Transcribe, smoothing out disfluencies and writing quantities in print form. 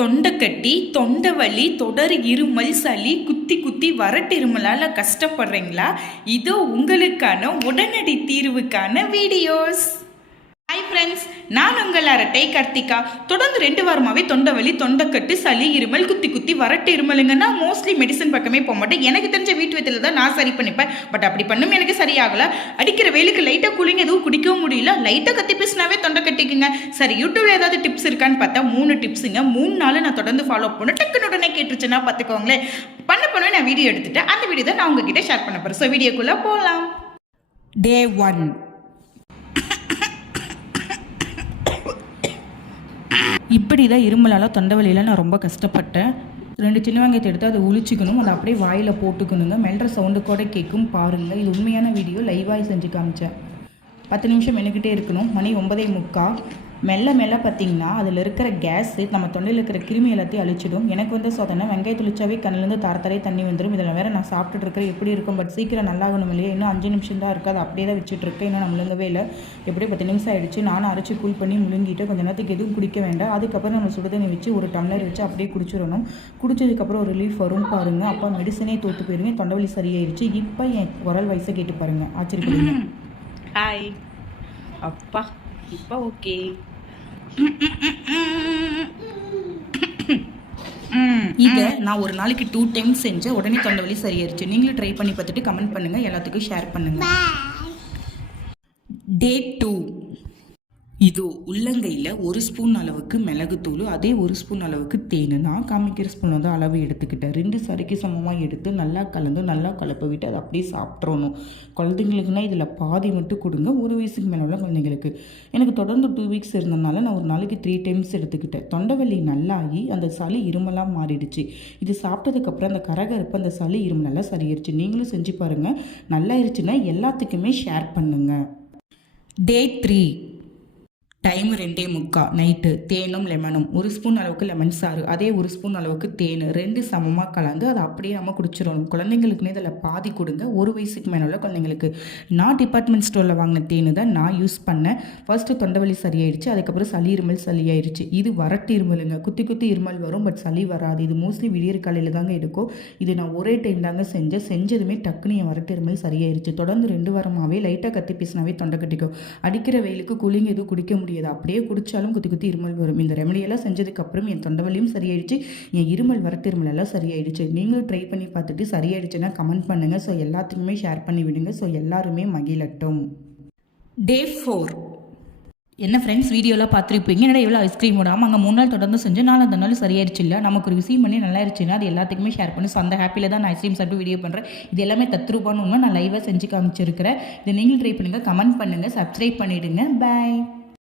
தொண்டை கட்டி தொண்டை வலி தொடர் இருமல் சளி குத்தி குத்தி வறட்டு இருமலால் கஷ்டப்படுறீங்களா? இதோ உங்களுக்கான உடனடி தீர்வுக்கான வீடியோஸ். ஹாய் ஃப்ரெண்ட்ஸ், நான் உங்கள் அரட்டை கார்த்திகா. தொடர்ந்து 2 வாரமாகவே தொண்டை வலி தொண்டைக்கட்டு சளி இருமல் குத்தி குத்தி வறட்டு இருமலுங்க. நான் மோஸ்ட்லி மெடிசன் பக்கமே போக மாட்டேன். எனக்கு தெரிஞ்ச வீட்டு வீட்டில் தான் நான் சரி பண்ணிப்பேன். பட் அப்படி பண்ணும் எனக்கு சரியாகலை. அடிக்கிற வெயிலுக்கு லைட்டாக கூலிங் எதுவும் குடிக்கவும் முடியல. லைட்டாக கத்தி பேசினாவே தொண்டை கட்டிக்குங்க. சரி, யூடியூப்ல ஏதாவது டிப்ஸ் இருக்கான்னு பார்த்தா 3 டிப்ஸுங்க. 3 நாள் நான் தொடர்ந்து ஃபாலோ பண்ண டக்குன்னு உடனே கேட்டுருச்சுன்னா பார்த்துக்கோங்களேன். பண்ண நான் வீடியோ எடுத்துட்டேன். அந்த வீடியோ தான் நான் உங்ககிட்ட ஷேர் பண்ண போகிறேன். ஸோ வீடியோக்குள்ளே போகலாம். Day 1. இப்படி தான் இருமலால் தொண்டை வலியில் நான் ரொம்ப கஷ்டப்பட்டேன். 2 சின்ன வெங்காயத்தை எடுத்து அதை உளிச்சிக்கணும். அதை அப்படியே வாயில் போட்டுக்கணுங்க. மெல்ற சவுண்டு கூட கேட்கும் பாருங்கள். இது உண்மையான வீடியோ, லைவாக செஞ்சு காமிச்சேன். 10 நிமிஷம் மென்னுக்கிட்டே இருக்கணும். மணி 9:45. மெல்ல மெல்ல பார்த்திங்கன்னா அதில் இருக்கிற கேஸு நம்ம தொண்டையில் இருக்கிற கிருமி எல்லாத்தையும் அழிச்சிடும். எனக்கு வந்து சொதனை வெங்காயம் துளிச்சாவே கண்ணிலேருந்து தரத்தரையே தண்ணி வந்துடும். இதில் வேறு நான் சாப்பிட்டுட்டு இருக்கிறேன். எப்படி இருக்கும், பட் சீக்கிரம் நல்லாகணும் இல்லையா? இன்னும் 5 நிமிஷம் தான் இருக்குது. அது அப்படியே தான் வச்சுட்ருக்கேன். இன்னும் நான் முழுங்கவே இல்லை. எப்படியே 10 நிமிஷம் ஆகிடுச்சு. நானும் அரைச்சி கூல் பண்ணி முழுங்கிட்டு கொஞ்சம் நேரத்துக்கு எதுவும் குடிக்க வேண்டாம். அதுக்கப்புறம் நம்ம சுடுதண்ணி வச்சு ஒரு டம்ளர் வச்சு அப்படியே குடிச்சிடணும். குடிச்சதுக்கப்புறம் ஒரு ரிலீஃப் வரும் பாருங்கள். அப்போ மெடிசனே தோற்று போயிருங்க. தொண்டை வலி சரியாயிடுச்சு. இப்போ என் குரல் வயசை கேட்டு பாருங்கள், ஆச்சரியப்படுங்க. ஹாய் அப்பா, இப்போ ஓகே. இதை நான் ஒரு நாளைக்கு 2 டைம்ஸ் செஞ்சேன். உடனே தொண்டை வலி சரியாயிருச்சு. நீங்களும் ட்ரை பண்ணி பார்த்துட்டு கமெண்ட் பண்ணுங்கள். எல்லாத்துக்கும் ஷேர் பண்ணுங்கள். Day 2. இதோ உள்ளங்கையில் 1 ஸ்பூன் அளவுக்கு மிளகுத்தூள், அதே 1 ஸ்பூன் அளவுக்கு தேன். நான் காமிக்கிற ஸ்பூன் வந்து அளவு எடுத்துக்கிட்டேன். 2 சரிக்கு சமமாக எடுத்து நல்லா கலந்து நல்லா கலப்ப விட்டு அதை அப்படியே சாப்பிட்றணும். குழந்தைங்களுக்குன்னா இதில் பாதி மட்டும் கொடுங்க. 1 வயசுக்கு மேலே உள்ள குழந்தைங்களுக்கு. எனக்கு தொடர்ந்து 2 வீக்ஸ் இருந்ததுனால நான் ஒரு நாளைக்கு 3 டைம்ஸ் எடுத்துக்கிட்டேன். தொண்டை வலி நல்லாகி அந்த சளி இருமலாக மாறிடுச்சு. இது சாப்பிட்டதுக்கப்புறம் அந்த கரகரப்பு அந்த சளி இருமலெல்லாம் சரியாயிருச்சு. நீங்களும் செஞ்சு பாருங்கள். நல்லாயிருச்சுன்னா எல்லாத்துக்குமே ஷேர் பண்ணுங்கள். Day 3. Time 2:45 night. தேனும் லெமனும் 1 ஸ்பூன் அளவுக்கு லெமன் சாறு, அதே 1 ஸ்பூன் அளவுக்கு தேன், 2 சமமாக கலந்து அதை அப்படியே நம்ம குடிச்சிடணும். குழந்தைங்களுக்குன்னு இதில் பாதி கொடுங்க. 1 வயசுக்கு மேலே உள்ள குழந்தைங்களுக்கு. நான் டிபார்ட்மெண்ட் ஸ்டோரில் வாங்கின தேன் தான் நான் யூஸ் பண்ணேன். ஃபர்ஸ்ட்டு தொண்டை வலி சரியாயிடுச்சு. அதுக்கப்புறம் சளி இருமல் சரியாயிடுச்சு. இது வறட்டு இருமலுங்க. குத்தி குத்தி இருமல் வரும், பட் சளி வராது. இது மோஸ்ட்லி விடியற் காலையில் தாங்க எடுக்கும். இது நான் ஒரே டைம் தாங்க செஞ்சதுமே டக்குன்னு என் வறட்டு இருமல் சரியாயிருச்சு. தொடர்ந்து 2 வாரமாகவே லைட்டாக கத்தி பேசினாவே தொண்டை கட்டிக்கும். அடிக்கிற வெயிலுக்கு கூலிங் எதுவும் குடிக்க முடியாது. அப்படியே குடித்தாலும் குத்தி குத்தி இருமல் வரும். இந்த ரெமடியெல்லாம் செஞ்சதுக்கப்புறம் என் தொண்டை வலியும் சரியாயிடுச்சு. என் இருமல் வறட்டு இருமல் எல்லாம் சரியாயிடுச்சு. நீங்களும் ட்ரை பண்ணி பார்த்துட்டு சரியாயிடுச்சுன்னா கமெண்ட் பண்ணுங்கள். ஸோ எல்லாத்துக்குமே ஷேர் பண்ணி விடுங்க. ஸோ எல்லாருமே மகிழட்டும். Day 4. என்ன ஃப்ரெண்ட்ஸ், வீடியோலாம் பார்த்துருப்பீங்க. என்னடா எவ்வளோ ஐஸ்கிரீம் விடாமல் அங்கே 3 நாள் தொடர்ந்து செஞ்சு 4 நாள் சரியாயிருச்சு இல்லை? நமக்கு ஒரு விஷயம் பண்ணி நல்லா இருந்துச்சுன்னா அது எல்லாத்துக்குமே ஷேர் பண்ணி. ஸோ அந்த ஹாப்பியில் தான் நான் ஐஸ்கிரீம் சாப்பிட்டு வீடியோ பண்ணுறேன். இது எல்லாமே தத்ரூபான்னு ஒன்று நான் லைவாக செஞ்சு காமிச்சிருக்கிறேன். இதை நீங்களும் ட்ரை பண்ணுங்கள், கமெண்ட் பண்ணுங்கள், சப்ஸ்கிரைப் பண்ணிவிடுங்க. பாய்.